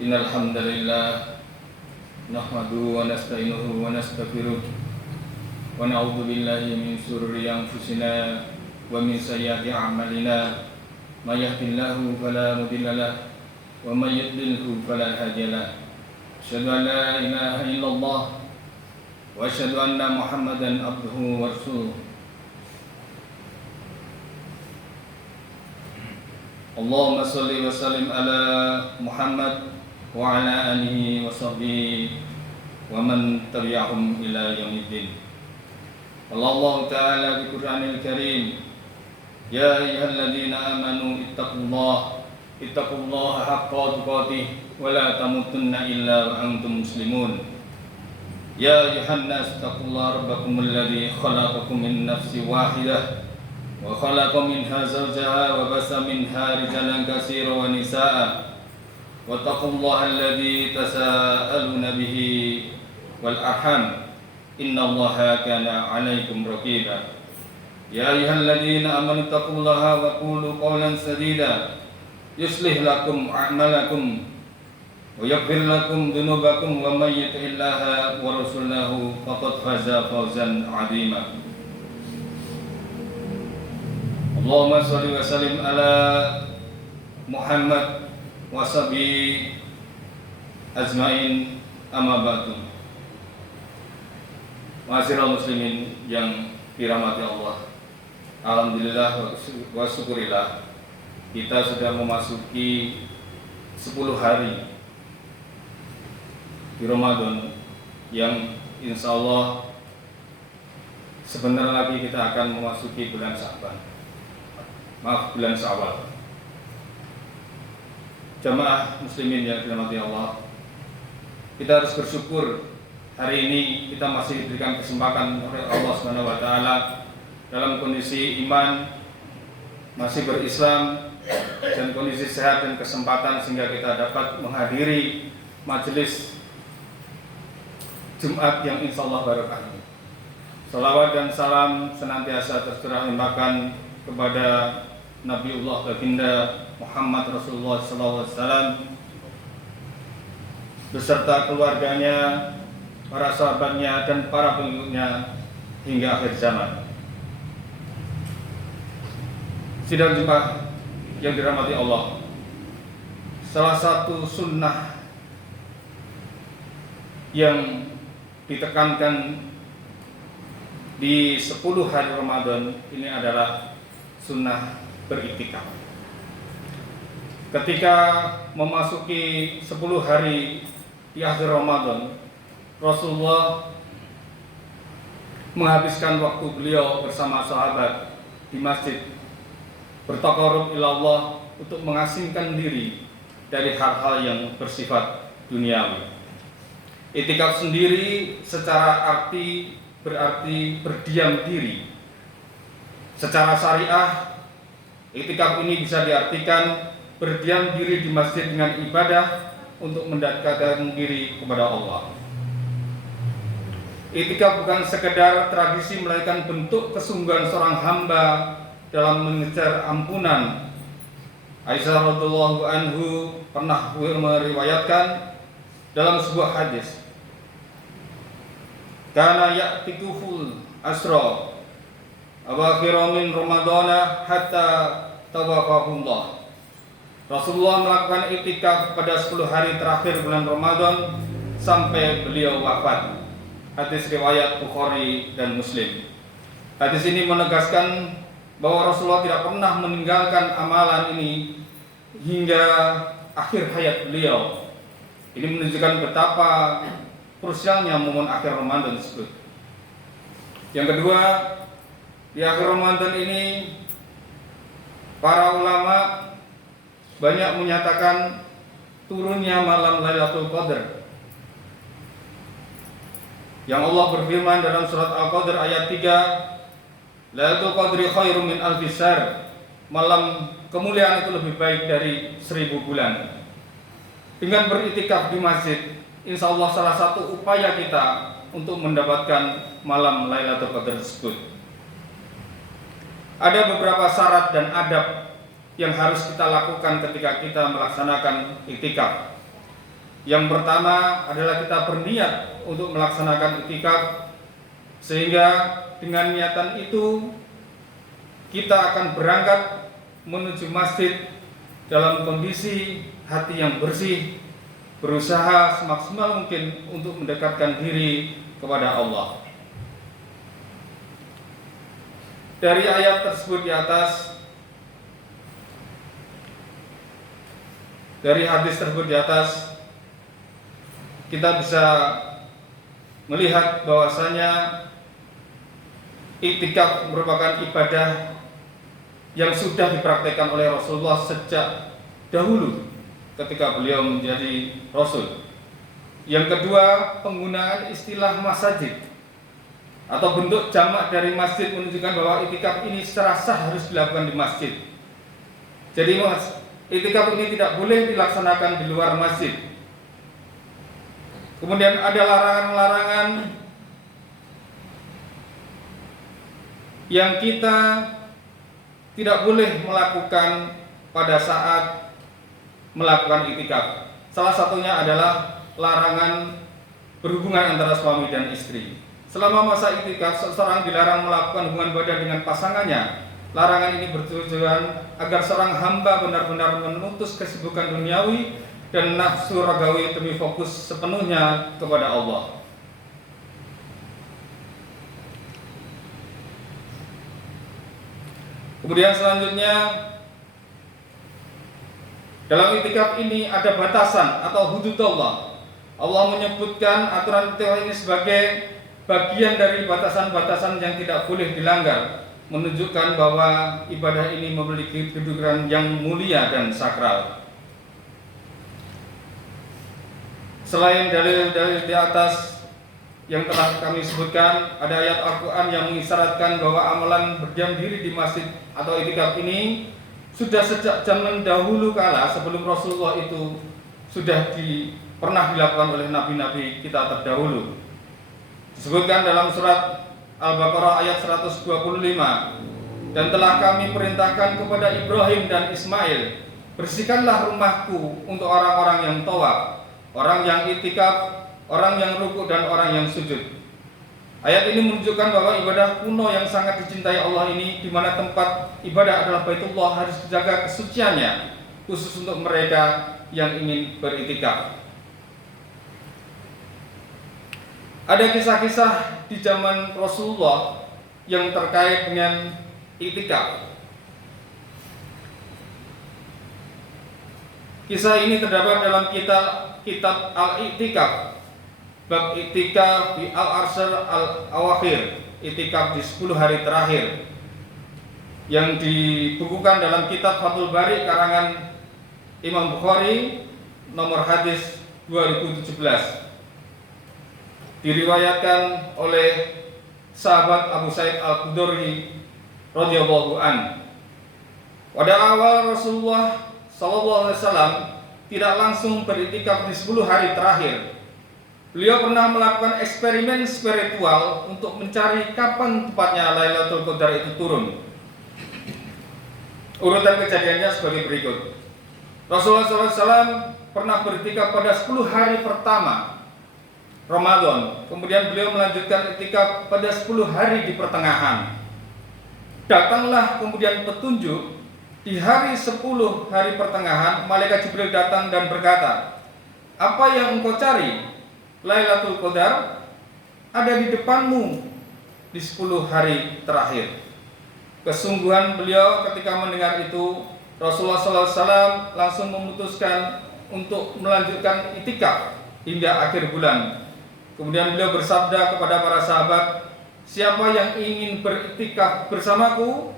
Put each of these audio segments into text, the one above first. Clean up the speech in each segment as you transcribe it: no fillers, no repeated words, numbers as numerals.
Innal hamdalillah nahmaduhu wa nasta'inuhu wa nastaghfiruh wa na'udzu billahi min shururi anfusina wa min sayyiati a'malina may yahdihillahu fala mudilla lahu wa may yudlilhu fala hadiya lahu asyhadu an la ilaha illallah wa asyhadu anna Muhammadan abduhu wa rasuluh. Allahumma shalli wa sallim ala Muhammad wa ala alihi wa sahbihi wa man tabi'ahum ila yaumiddin. Allah Ta'ala di Qur'anil Karim, ya ayyuhalladzina amanu ittaqullaha haqqa tuqatih wa la tamutunna illa wa antum muslimun. Ya ayyuhan nas ittaqullaha rabbakumul ladzi khalaqakum min nafsin wahidah wa khalaqa minha zawjaha wa basa minha rijalan katsiran wa nisaa'a wattaqullaha alladzi tasaaluna bihi wal arham innallaha kana 'alaikum raqiba. Ya ayyuhalladzina amanu taqullaha wa qulu qawlan sadida yuslih lakum a'malakum wa yaghfir lakum dhunubakum wa may yuti'illaha wa rasulahu faqad faza fawzan 'azima. Allahumma shalli wa sallim ala Muhammad wasabi azmain amma ba'du. Ma'asyiral muslimin yang dirahmati Allah, alhamdulillah wa syukurillah, kita sudah memasuki 10 hari di Ramadan yang insya Allah sebentar lagi kita akan memasuki bulan Syawal. Jamaah muslimin yang dirahmati Allah, kita harus bersyukur hari ini kita masih diberikan kesempatan oleh Allah Subhanahu wa taala dalam kondisi iman, masih berislam dan kondisi sehat dan kesempatan sehingga kita dapat menghadiri majelis Jumat yang insya Allah barokah. Salawat dan salam senantiasa tercurah limpahkan kepada Nabiullah Baginda Muhammad Rasulullah SAW beserta keluarganya, para sahabatnya dan para pengikutnya hingga akhir zaman. Sidang jemaah yang dirahmati Allah, salah satu sunnah yang ditekankan di 10 hari Ramadan ini adalah sunnah beriktikaf. Ketika memasuki 10 hari di akhir Ramadan, Rasulullah menghabiskan waktu beliau bersama sahabat di masjid bertaqarrub ila Allah untuk mengasingkan diri dari hal-hal yang bersifat duniawi. Iktikaf sendiri secara arti berarti berdiam diri. Secara syariah, iktikaf ini bisa diartikan berdiam diri di masjid dengan ibadah untuk mendekatkan diri kepada Allah. Iktikaf bukan sekedar tradisi, melainkan bentuk kesungguhan seorang hamba dalam mengejar ampunan. Aisyah radhiyallahu anhu pernah meriwayatkan dalam sebuah hadis, kana ya'tikuful asra awakhir min ramadana hatta tawafahullah. Rasulullah melakukan iktikaf pada 10 hari terakhir bulan Ramadan sampai beliau wafat. Hadis riwayat Bukhari dan Muslim. Hadis ini menegaskan bahwa Rasulullah tidak pernah meninggalkan amalan ini hingga akhir hayat beliau. Ini menunjukkan betapa krusialnya momen akhir Ramadan tersebut. Yang kedua, di akhir Ramadan ini para ulama banyak menyatakan turunnya malam Lailatul Qadar, yang Allah berfirman dalam surat Al-Qadr ayat 3, Lailatul Qadri khairum min alfi syahr, malam kemuliaan itu lebih baik dari 1000 bulan. Dengan beriktikaf di masjid, insya Allah salah satu upaya kita untuk mendapatkan malam Lailatul Qadar tersebut. Ada beberapa syarat dan adab yang harus kita lakukan ketika kita melaksanakan iktikaf. Yang pertama adalah kita berniat untuk melaksanakan iktikaf, sehingga dengan niatan itu kita akan berangkat menuju masjid dalam kondisi hati yang bersih, berusaha semaksimal mungkin untuk mendekatkan diri kepada Allah. Dari ayat tersebut di atas, dari hadis tersebut di atas, kita bisa melihat bahwasanya iktikaf merupakan ibadah yang sudah dipraktikkan oleh Rasulullah sejak dahulu ketika beliau menjadi Rasul. Yang kedua, penggunaan istilah masajid atau bentuk jamak dari masjid menunjukkan bahwa iktikaf ini secara sah harus dilakukan di masjid. Jadi iktikaf ini tidak boleh dilaksanakan di luar masjid. Kemudian ada larangan-larangan yang kita tidak boleh melakukan pada saat melakukan iktikaf. Salah satunya adalah larangan berhubungan antara suami dan istri. Selama masa iktikaf, seseorang dilarang melakukan hubungan badan dengan pasangannya. Larangan ini bertujuan agar seorang hamba benar-benar memutus kesibukan duniawi dan nafsu ragawi demi fokus sepenuhnya kepada Allah. Kemudian selanjutnya, dalam iktikaf ini ada batasan atau hududullah. Allah menyebutkan aturan iktikaf ini sebagai bagian dari batasan-batasan yang tidak boleh dilanggar, menunjukkan bahwa ibadah ini memiliki kedudukan yang mulia dan sakral. Selain dalil-dalil di atas yang telah kami sebutkan, ada ayat Al-Quran yang mengisyaratkan bahwa amalan berdiam diri di masjid atau iktikaf ini sudah sejak zaman dahulu kala sebelum Rasulullah itu sudah pernah dilakukan oleh nabi-nabi kita terdahulu. Disebutkan dalam surat Al-Baqarah ayat 125, dan telah kami perintahkan kepada Ibrahim dan Ismail, bersihkanlah rumahku untuk orang-orang yang tawaf, orang yang iktikaf, orang yang rukuk dan orang yang sujud. Ayat ini menunjukkan bahwa ibadah kuno yang sangat dicintai Allah ini, di mana tempat ibadah adalah Baitullah, harus dijaga kesuciannya, khusus untuk mereka yang ingin beriktikaf. Ada kisah-kisah di zaman Rasulullah yang terkait dengan iktikaf. Kisah ini terdapat dalam kitab Al-Iktikaf, bab iktikaf di Al-Ashr Al-Awakhir, iktikaf di 10 hari terakhir, yang dibukukan dalam kitab Fathul Bari karangan Imam Bukhari nomor hadis 2017. Diriwayatkan oleh sahabat Abu Sa'id Al-Khudri radhiyallahu an. Pada awal Rasulullah SAW tidak langsung beriktikaf di 10 hari terakhir. Beliau pernah melakukan eksperimen spiritual untuk mencari kapan tepatnya Lailatul Qadar itu turun. Urutan kejadiannya sebagai berikut. Rasulullah SAW pernah beriktikaf pada 10 hari pertama Ramadan. Kemudian beliau melanjutkan iktikaf pada 10 hari di pertengahan. Datanglah kemudian petunjuk di hari 10 hari pertengahan. Malaikat Jibril datang dan berkata, "Apa yang engkau cari? Lailatul Qadar ada di depanmu di 10 hari terakhir." Kesungguhan beliau ketika mendengar itu, Rasulullah SAW langsung memutuskan untuk melanjutkan iktikaf hingga akhir bulan. Kemudian beliau bersabda kepada para sahabat, "Siapa yang ingin beriktikaf bersamaku,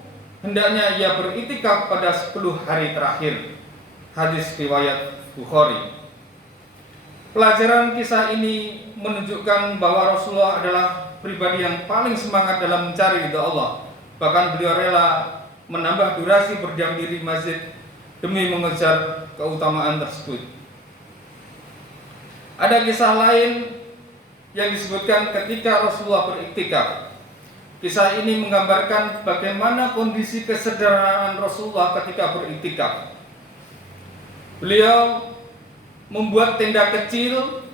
hendaknya ia beriktikaf pada 10 hari terakhir." Hadis riwayat Bukhari. Pelajaran kisah ini menunjukkan bahwa Rasulullah adalah pribadi yang paling semangat dalam mencari ridha Allah. Bahkan beliau rela menambah durasi berdiam diri di masjid demi mengejar keutamaan tersebut. Ada kisah lain yang disebutkan ketika Rasulullah beriktikaf. Kisah ini menggambarkan bagaimana kondisi kesederhanaan Rasulullah ketika beriktikaf. Beliau membuat tenda kecil.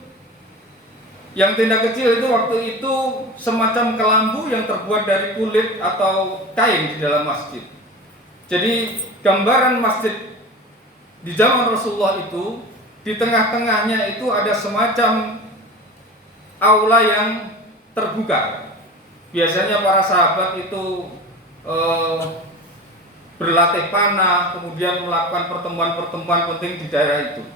Yang tenda kecil itu waktu itu semacam kelambu yang terbuat dari kulit atau kain di dalam masjid. Jadi gambaran masjid di zaman Rasulullah itu, di tengah-tengahnya itu ada semacam aula yang terbuka. Biasanya para sahabat itu berlatih panah, kemudian melakukan pertemuan-pertemuan penting di daerah itu.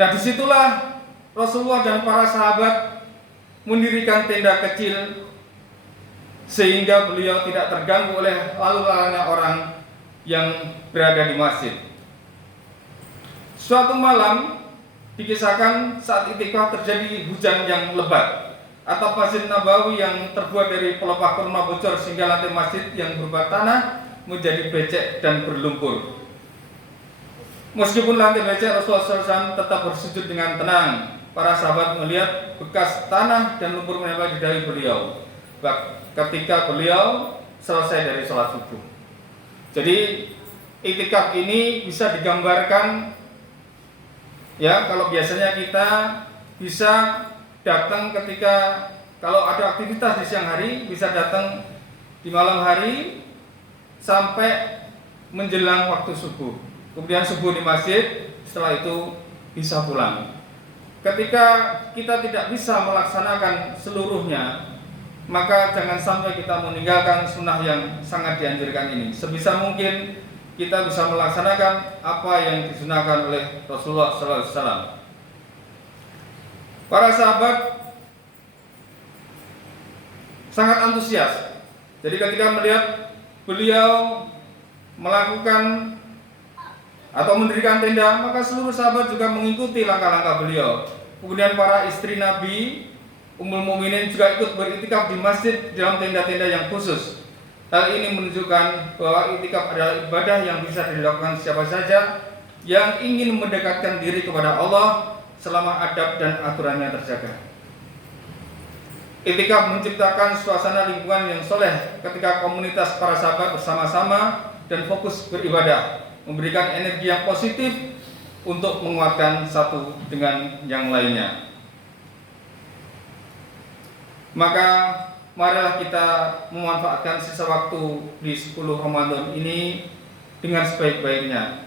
Nah, disitulah Rasulullah dan para sahabat mendirikan tenda kecil sehingga beliau tidak terganggu oleh lalu lalanya orang yang berada di masjid. Suatu malam dikisahkan saat itikaf terjadi hujan yang lebat. Atap Masjid Nabawi yang terbuat dari pelepah kurma bocor sehingga lantai masjid yang berupa tanah menjadi becek dan berlumpur. Meskipun lantai becek, Rasulullah SAW tetap bersujud dengan tenang. Para sahabat melihat bekas tanah dan lumpur menempel di dahi beliau ketika beliau selesai dari sholat subuh. Jadi iktikaf ini bisa digambarkan, ya, kalau biasanya kita bisa datang ketika kalau ada aktivitas di siang hari, bisa datang di malam hari sampai menjelang waktu subuh. Kemudian subuh di masjid, setelah itu bisa pulang. Ketika kita tidak bisa melaksanakan seluruhnya, maka jangan sampai kita meninggalkan sunnah yang sangat dianjurkan ini. Sebisa mungkin kita bisa melaksanakan apa yang disunahkan oleh Rasulullah SAW. Para sahabat sangat antusias. Jadi ketika melihat beliau melakukan atau mendirikan tenda, maka seluruh sahabat juga mengikuti langkah-langkah beliau. Kemudian para istri Nabi, Ummul Mukminin juga ikut beriktikaf di masjid dalam tenda-tenda yang khusus. Hal ini menunjukkan bahwa iktikaf adalah ibadah yang bisa dilakukan siapa saja yang ingin mendekatkan diri kepada Allah selama adab dan aturannya terjaga. Iktikaf menciptakan suasana lingkungan yang soleh ketika komunitas para sahabat bersama-sama dan fokus beribadah, memberikan energi yang positif untuk menguatkan satu dengan yang lainnya. Maka marilah kita memanfaatkan sisa waktu di 10 Ramadan ini dengan sebaik-baiknya.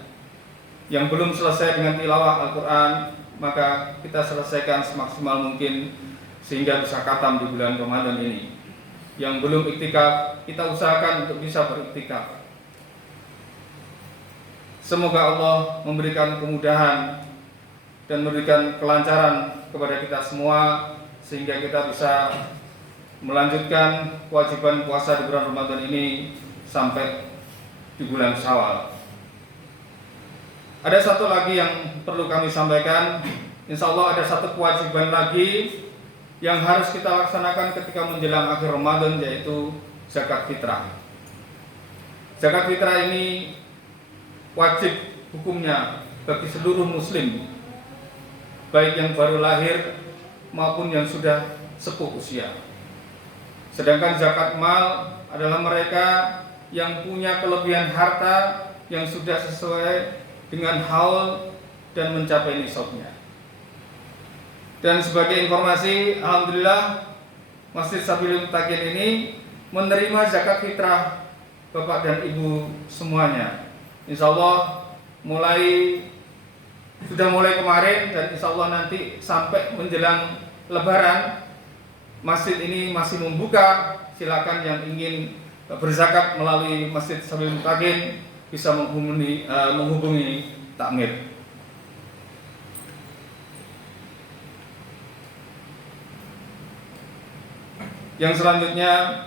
Yang belum selesai dengan tilawah Al-Quran, maka kita selesaikan semaksimal mungkin sehingga bisa khatam di bulan Ramadan ini. Yang belum iktikaf, kita usahakan untuk bisa beriktikaf. Semoga Allah memberikan kemudahan dan memberikan kelancaran kepada kita semua sehingga kita bisa melanjutkan kewajiban puasa di bulan Ramadan ini sampai di bulan Syawal. Ada satu lagi yang perlu kami sampaikan. Insya Allah ada satu kewajiban lagi yang harus kita laksanakan ketika menjelang akhir Ramadan, yaitu zakat fitrah. Zakat fitrah ini wajib hukumnya bagi seluruh muslim, baik yang baru lahir maupun yang sudah sepuh usia. Sedangkan zakat mal adalah mereka yang punya kelebihan harta yang sudah sesuai dengan haul dan mencapai nisabnya. Dan sebagai informasi, alhamdulillah Masjid Sabilul Muttaqin ini menerima zakat fitrah Bapak dan Ibu semuanya. Insya Allah sudah mulai kemarin, dan insya Allah nanti sampai menjelang Lebaran masjid ini masih membuka. Silakan yang ingin berzakat melalui Masjid Sabilul Muttaqin bisa menghubungi takmir. Yang selanjutnya,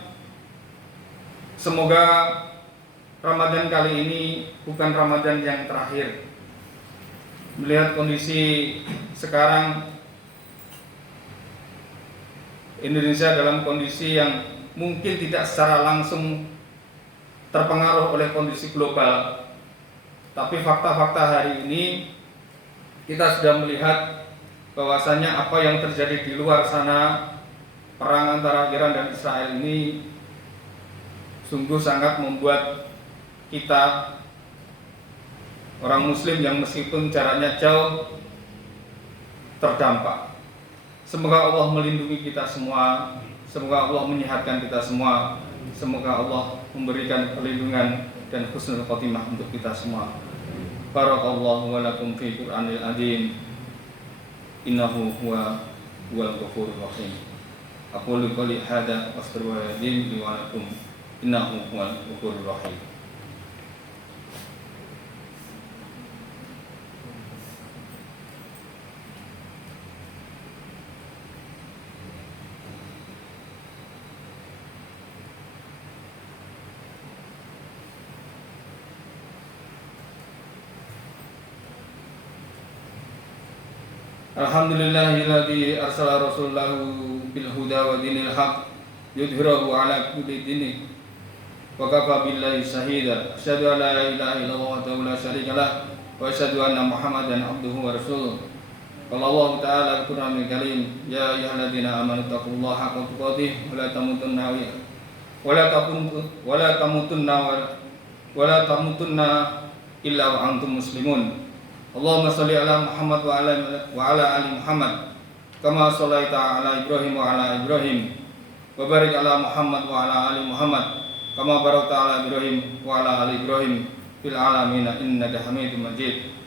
semoga Ramadan kali ini bukan Ramadan yang terakhir. Melihat kondisi sekarang Indonesia dalam kondisi yang mungkin tidak secara langsung terpengaruh oleh kondisi global, tapi fakta-fakta hari ini kita sudah melihat bahwasanya apa yang terjadi di luar sana, perang antara Iran dan Israel ini sungguh sangat membuat kita orang muslim yang meskipun jaraknya jauh terdampak. Semoga Allah melindungi kita semua, semoga Allah menyehatkan kita semua, semoga Allah memberikan perlindungan dan husnul khotimah untuk kita semua. Barakallahu wa lakum fi Qur'anil azim. Innahu huwal ghafurur rahim. Aqulu qouli hadza wa astaghfirullahi li wa lakum. Innahu huwal ghafurur rahim. Alhamdulillahilladzi arsala rasulahu bil huda wa dinil haq yudhhirahu ala kulli dinin wa kafa billahi shahida. Asyhadu an la ilaha illallah wa la syarika lah wa asyhadu anna Muhammadan abduhu wa rasuluh. Qala Allah ta'ala al-Qur'anil Karim, ya ayyuhalladzina amanu taqullaha haqqa tuqatih wa la tamutunna illa wa antum muslimun. Allahumma sholli ala Muhammad wa ala ali Muhammad kama shallaita ala Ibrahim wa ala Ibrahim wa barik ala Muhammad wa ala ali Muhammad kama barakta ala Ibrahim wa ala ali Ibrahim fil alamin innaka Hamidum Majid.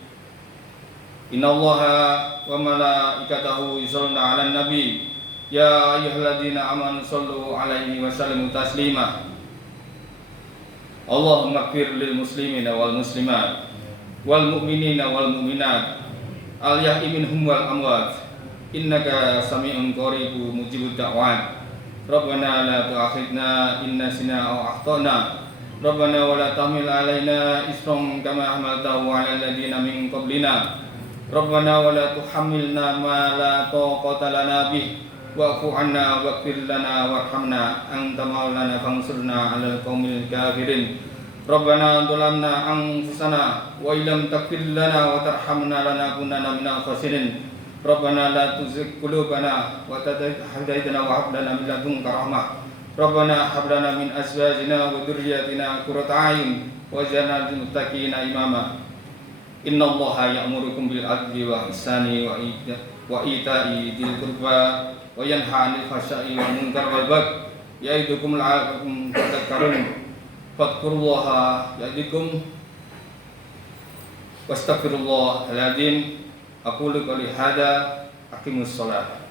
Innallaha wa malaikatahu yusholluna 'alan nabi ya ayyuhalladzina amanu shollu 'alaihi wa sallimu taslima. Allahumma ighfir lil muslimina wal muslimat wal mu'minina wal mu'minat al yahyi minhum wal amwat innaka sami'un qaribun mujibud da'wat. Rabbana la tu'akhidna in nasina aw akhtana. Rabbana wa la tahmil 'alaina isran kama hamaltahu 'alal ladzina min qablina. Rabbana wa la tuhammilna ma la taqata lana bih wa'fu 'anna waghfir lana warhamna anta maulana fansurna 'alal qaumil kafirin. Rabbana dhalamna anfusana wa illam taghfir lana wa tarhamna lanakunanna minal khasirin. Rabbana la tuzigh qulubana wa hadina wa hab lana min ladunka rahmah. Rabbana hab lana min azwajina wa dhurriyyatina qurrata a'yun waj'alna lil muttaqina imama. Innallaha ya'murukum bil adli wa ihsani wa ita'i dzil qurba wa yanha 'anil fahsya'i wal munkar wal baghi ya'idukum la'allakum tadhakkarun. Fadhkurullaha ya'dzikum wastaghfirullahal adzim. Aqulu qouli hadza aqimus shalah.